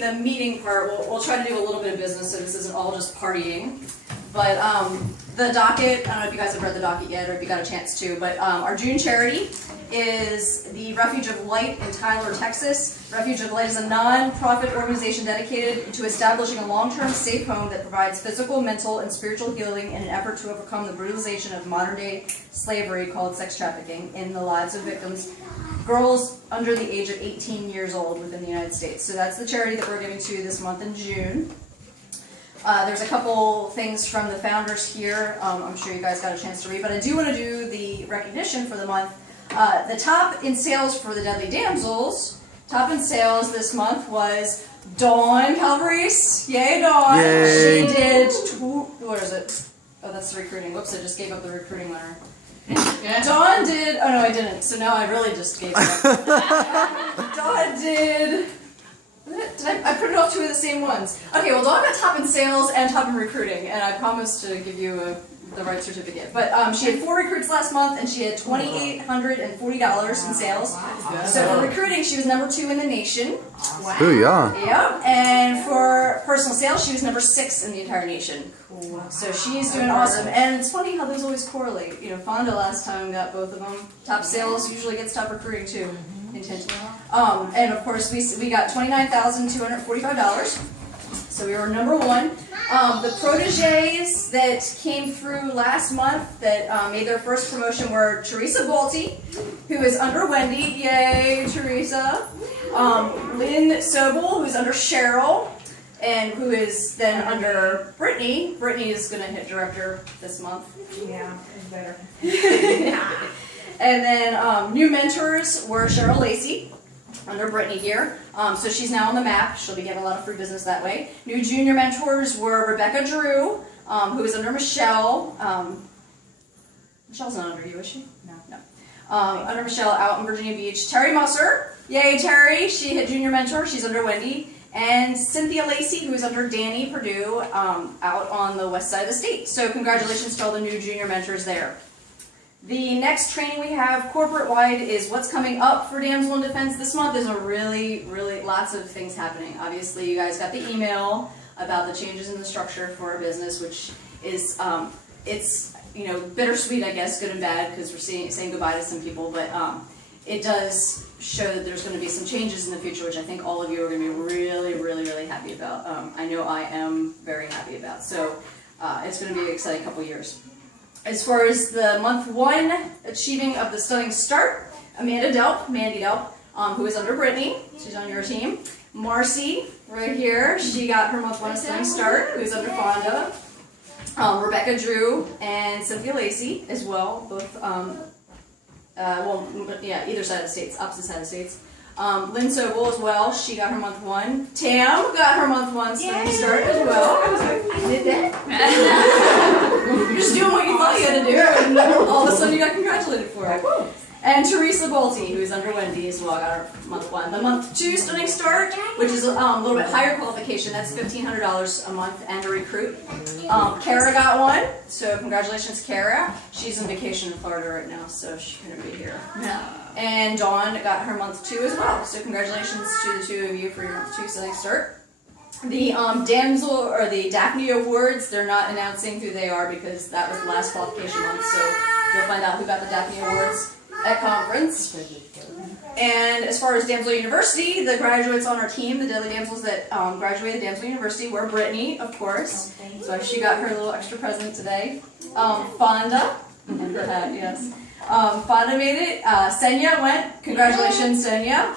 the meeting part, we'll try to do a little bit of business, so this isn't all just partying. But the docket, I don't know if you guys have read the docket yet, or if you got a chance to, but our June charity is the Refuge of Light in Tyler, Texas. Refuge of Light is a non-profit organization dedicated to establishing a long-term safe home that provides physical, mental, and spiritual healing in an effort to overcome the brutalization of modern-day slavery called sex trafficking in the lives of victims, girls under the age of 18 years old within the United States. So that's the charity that we're giving to this month in June. There's a couple things from the founders here. I'm sure you guys got a chance to read, but I do want to do the recognition for the month. The top in sales for the Deadly Damsels, top in sales this month was Dawn Calabrese. Yay, Dawn. Yay. She did, what is it? Oh, that's the recruiting. Whoops, I just gave up the recruiting winner. Yeah. Dawn did, oh no, I didn't. So now I really just gave up. Dawn did, I put it off two of the same ones. Okay, well, Dawn got top in sales and top in recruiting, and I promised to give you the right certificate. But she had 4 recruits last month, and she had $2,840 in sales. So for recruiting, she was number 2 in the nation. Wow. Ooh, yeah. Yep. And for personal sales, she was number 6 in the entire nation. So she's doing awesome. And it's funny how those always correlate. You know, Fonda last time got both of them. Top sales usually gets top recruiting too. Intentionally. And of course, we got $29,245. So we were number 1. The proteges that came through last month that made their first promotion were Teresa Bolte, who is under Wendy. Yay, Teresa. Lynn Sobel, who's under Cheryl, and who is then under Brittany. Brittany is going to hit director this month. Yeah, it's better. And then new mentors were Cheryl Lacey, under Brittany here. So she's now on the map. She'll be getting a lot of free business that way. New junior mentors were Rebecca Drew, who is under Michelle. Michelle's not under you, is she? No. Under Michelle out in Virginia Beach. Terry Musser. Yay, Terry. She hit junior mentor. She's under Wendy. And Cynthia Lacey, who is under Danny Purdue, out on the west side of the state. So congratulations to all the new junior mentors there. The next training we have corporate-wide is what's coming up for Damsel in Defense this month. There's a really lots of things happening. Obviously, you guys got the email about the changes in the structure for our business, which is, it's, you know, bittersweet, I guess, good and bad, because we're saying goodbye to some people, but it does show that there's going to be some changes in the future, which I think all of you are going to be really happy about. I know I am very happy about. So it's going to be an exciting couple years. As far as the month 1 achieving of the stunning start, Mandy Delp, who is under Brittany, she's on your team. Marcy, right here, she got her month 1 stunning start, who's under Fonda. Rebecca Drew and Cynthia Lacey as well, both, either side of the states, opposite side of the states. Lynn Sobel as well, she got her month 1. Tam got her month 1 stunning start as well. I did that. You're just doing what you thought you had to do, and all of a sudden you got congratulated for it. And Teresa Bolte, who's under Wendy as well, got her month 1. The month 2 stunning start, which is a little bit higher qualification, that's $1,500 a month and a recruit. Kara got 1, so congratulations, Kara. She's on vacation in Florida right now, so she couldn't be here. And Dawn got her month 2 as well, so congratulations to the 2 of you for your month 2 stunning start. The Damsel, or the Daphne Awards, they're not announcing who they are because that was the last qualification month, so you'll find out who got the Daphne Awards at conference. And as far as Damsel University, the graduates on our team, the Deadly Damsels that graduated Damsel University, were Brittany, of course. So she got her little extra present today. Fonda, and her hat, yes. Fonda made it. Senya went. Congratulations, Senya.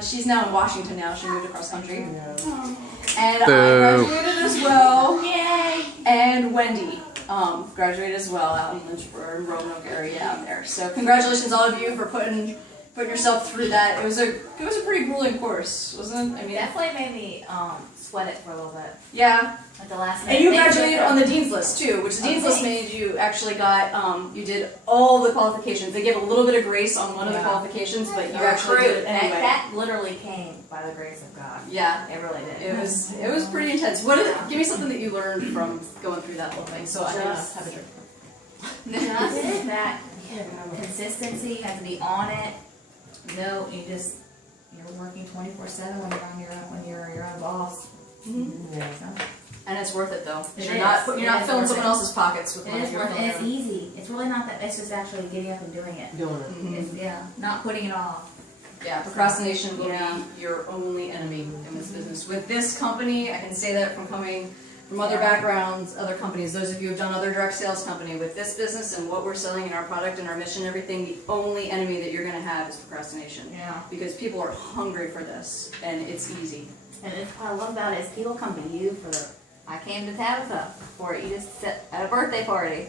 She's now in Washington now. She moved across country. And I graduated as well. Yay! And Wendy graduated as well out in Lynchburg, Roanoke area out there. So congratulations all of you for putting yourself through that. It was a pretty grueling course, wasn't it? I mean, definitely made me sweat it for a little bit. Yeah. At the last minute. And you graduated on the Dean's List too, which the Dean's List made you actually got, you did all the qualifications. They gave a little bit of grace on one of the qualifications, but you actually did it anyway. That literally came by the grace of God. Yeah. It really did. It was pretty intense. Give me something that you learned from going through that whole thing, so I can have a drink. Just that consistency, you have to be on it. No, you just you're working 24/7 when you're your own boss. Yeah. So, And it's worth it though. It You're is. not It filling is worth someone it. else's pockets with it money. is You're worth, filling and it's your own. easy. It's really not that. It's just actually getting up and doing it. Doing it. Mhm. It's, yeah, not putting it off. Yeah, procrastination will Yeah. be your only enemy in this business. With this company, I can say that from coming from other Yeah. backgrounds, other companies, those of you who have done other direct sales company, with this business and what we're selling and our product and our mission, everything, the only enemy that you're gonna have is procrastination. Yeah. Because people are hungry for this, and it's easy. And it's what I love about it is people come to you for the. I came to Tabitha for it. You just sit at a birthday party.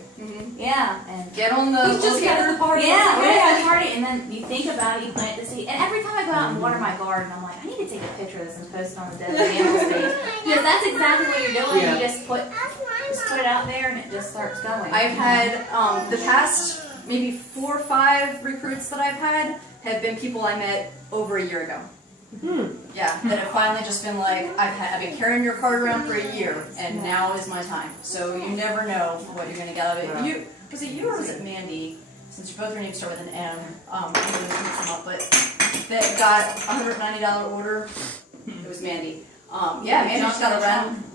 Yeah, and Get on the He's just locator. had the party. yeah, we're at the party, and then you think about it, you plant the seed. And every time I go out and water my garden, I'm like, I need to take a picture of this and post it on the Desert Animal page because that's exactly what you're doing. Yeah. You just put it out there, and it just starts going. I've had the past maybe 4 or 5 recruits that I've had have been people I met over a year ago. Yeah, that have finally just been like, I've been carrying your card around for a year, and now is my time. So you never know what you're gonna get out of it. Was it you or was it Mandy? Since both your names start with an M, I'm gonna mix them up, but that got a $190 order. It was Mandy. Yeah, Mandy just got a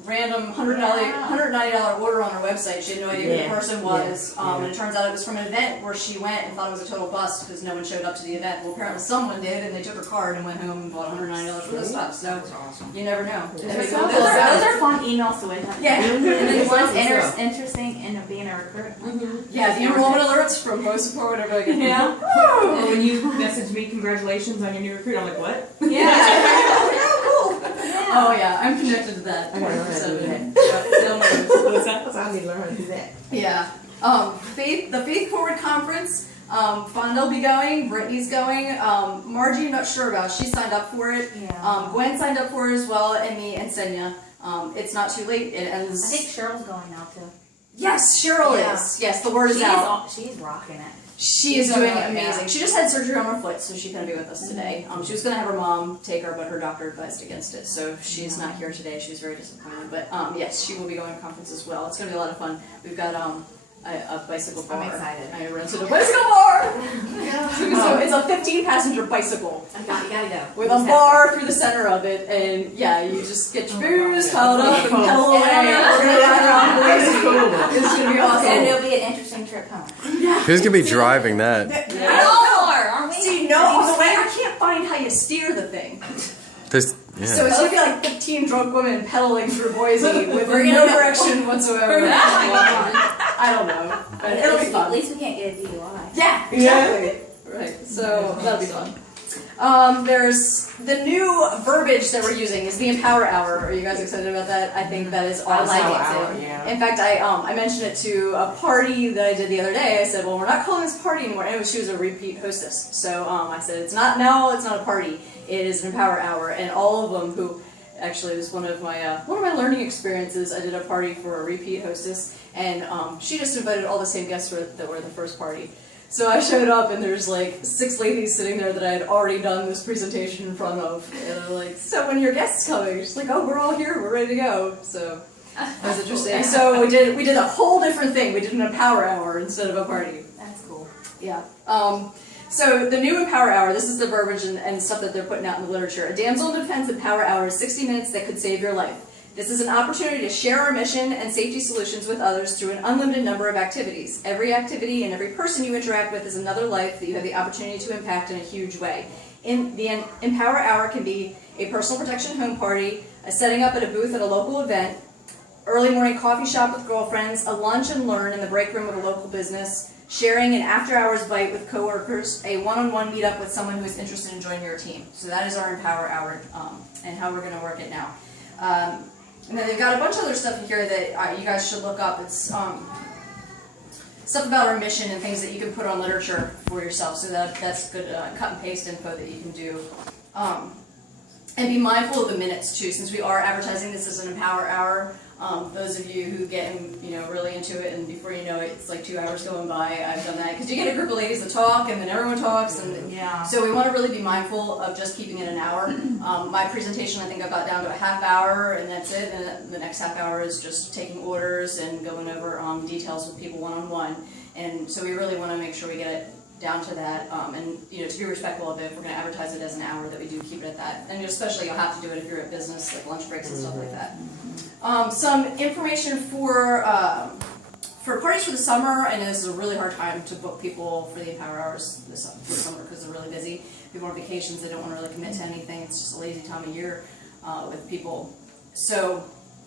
random $190 order on her website. She had no idea who the person was. And it turns out it was from an event where she went and thought it was a total bust because no one showed up to the event. Well, apparently someone did, and they took her card and went home and bought $190 worth of stuff. So That's awesome. you never know. Those are fun emails to win. Yeah. And then one's Yeah. interesting in being a recruit. Yeah, the enrollment alerts from most support, whatever I get. Yeah. And when you message me congratulations on your new recruit, I'm like, what? Oh yeah, I'm connected to that. I gotta learn how to do 27. Yeah, they'll know. What's that? I need to learn how to do that. Yeah. The Faith Forward Conference. Fonda'll be going. Brittany's going. Margie, I'm not sure about. She signed up for it. Yeah. Gwen signed up for it as well, and me and Senya. It's not too late. It ends. I think Cheryl's going now too. Yes, Cheryl Yeah. is. Yes, the word is out. She's rocking it. She is She's doing doing it, amazing. yeah. She just had surgery on her foot, so she couldn't be with us today. She was going to have her mom take her, but her doctor advised against it, so she's not here today. She was very disappointed. But yes, she will be going to conference as well. It's going to be a lot of fun. We've got a bicycle bar. I'm excited. I rented a bicycle bar! So it's a 15-passenger bicycle You gotta go. with a bar through the center of it, and yeah, you just get your booze, piled up, and pedal away. We're going to ride around Boise. It's going to be awesome. And it'll be an interesting trip home. Who's gonna be driving that? Aren't we? See, no, on the way, I can't find how you steer the thing. This, So yeah. it's gonna be like 15 drunk women pedaling through Boise with no direction whatsoever. I don't know. But it'll be At fun. least we can't get a DUI. Yeah, exactly. Right, so that'll be fun. There's the new verbiage that we're using is the Empower Hour. Are you guys excited about that? I think that is awesome. like it Hour, too. yeah. In fact, I mentioned it to a party that I did the other day. I said, well, we're not calling this a party anymore. Anyway, she was a repeat hostess. So I said, it's not a party. It is an Empower Hour. And all of them who, actually, it was one of my learning experiences. I did a party for a repeat hostess, and she just invited all the same guests that were at the first party. So I showed up, and there's like 6 ladies sitting there that I had already done this presentation in front of. And they're like, so when your guest's coming? She's like, oh, we're all here, we're ready to go. So that was interesting. So we did a whole different thing. We did an Empower Hour instead of a party. That's cool. Yeah. So the new Empower Hour, this is the verbiage and stuff that they're putting out in the literature. A Damsel in Defense Empower Hour is 60 minutes that could save your life. This is an opportunity to share our mission and safety solutions with others through an unlimited number of activities. Every activity and every person you interact with is another life that you have the opportunity to impact in a huge way. The Empower Hour can be a personal protection home party, a setting up at a booth at a local event, early morning coffee shop with girlfriends, a lunch and learn in the break room of a local business, sharing an after-hours bite with coworkers, a one-on-one meetup with someone who is interested in joining your team. So that is our Empower Hour and how we're going to work it now. And then they've got a bunch of other stuff in here that you guys should look up. It's stuff about our mission and things that you can put on literature for yourself. So that's good cut and paste info that you can do. And be mindful of the minutes too, since we are advertising this as an Empower Hour. Those of you who get really into it, and before you know it, it's like 2 hours going by. I've done that because you get a group of ladies that talk, and then everyone talks, and Yeah. so we want to really be mindful of just keeping it an hour. My presentation, I think I got down to a half hour, and that's it. And the next half hour is just taking orders and going over details with people one-on-one. And so we really want to make sure we get it down to that, and to be respectful of it, if we're going to advertise it as an hour, that we do keep it at that. And especially you'll have to do it if you're at business, like lunch breaks and stuff like that. Some information for parties for the summer. I know this is a really hard time to book people for the Empower Hours this summer because they're really busy. People on vacations, they don't want to really commit to anything. It's just a lazy time of year with people. So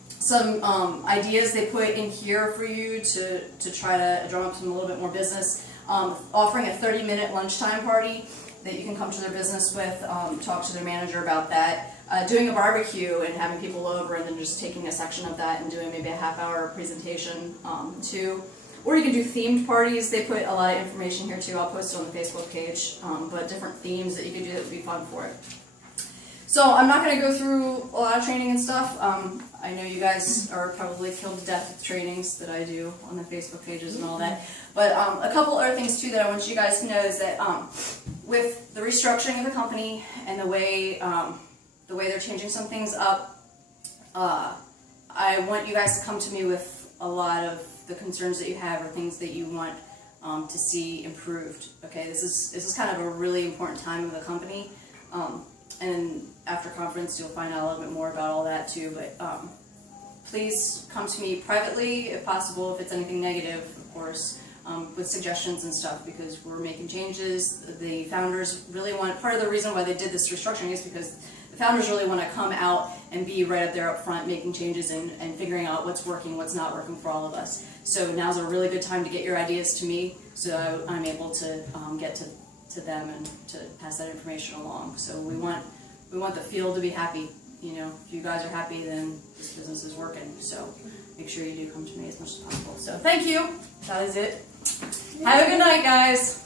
some ideas they put in here for you to try to drum up some a little bit more business. Offering a 30-minute lunchtime party that you can come to their business with, talk to their manager about that. Doing a barbecue and having people over and then just taking a section of that and doing maybe a half-hour presentation too. Or you can do themed parties. They put a lot of information here too. I'll post it on the Facebook page, but different themes that you could do that would be fun for it. So I'm not going to go through a lot of training and stuff. I know you guys are probably killed to death with trainings that I do on the Facebook pages and all that. But a couple other things too that I want you guys to know is that with the restructuring of the company and the way they're changing some things up, I want you guys to come to me with a lot of the concerns that you have or things that you want to see improved. Okay, this is kind of a really important time of the company. And after conference, you'll find out a little bit more about all that too. But please come to me privately, if possible, if it's anything negative, of course, with suggestions and stuff, because we're making changes. The founders really want, part of the reason why they did this restructuring is because the founders really want to come out and be right up there up front, making changes and figuring out what's working, what's not working for all of us. So now's a really good time to get your ideas to me, so I'm able to get to them and to pass that information along. So we want the field to be happy. If you guys are happy, then this business is working. So make sure you do come to me as much as possible. So thank you. That is it. Have a good night, guys.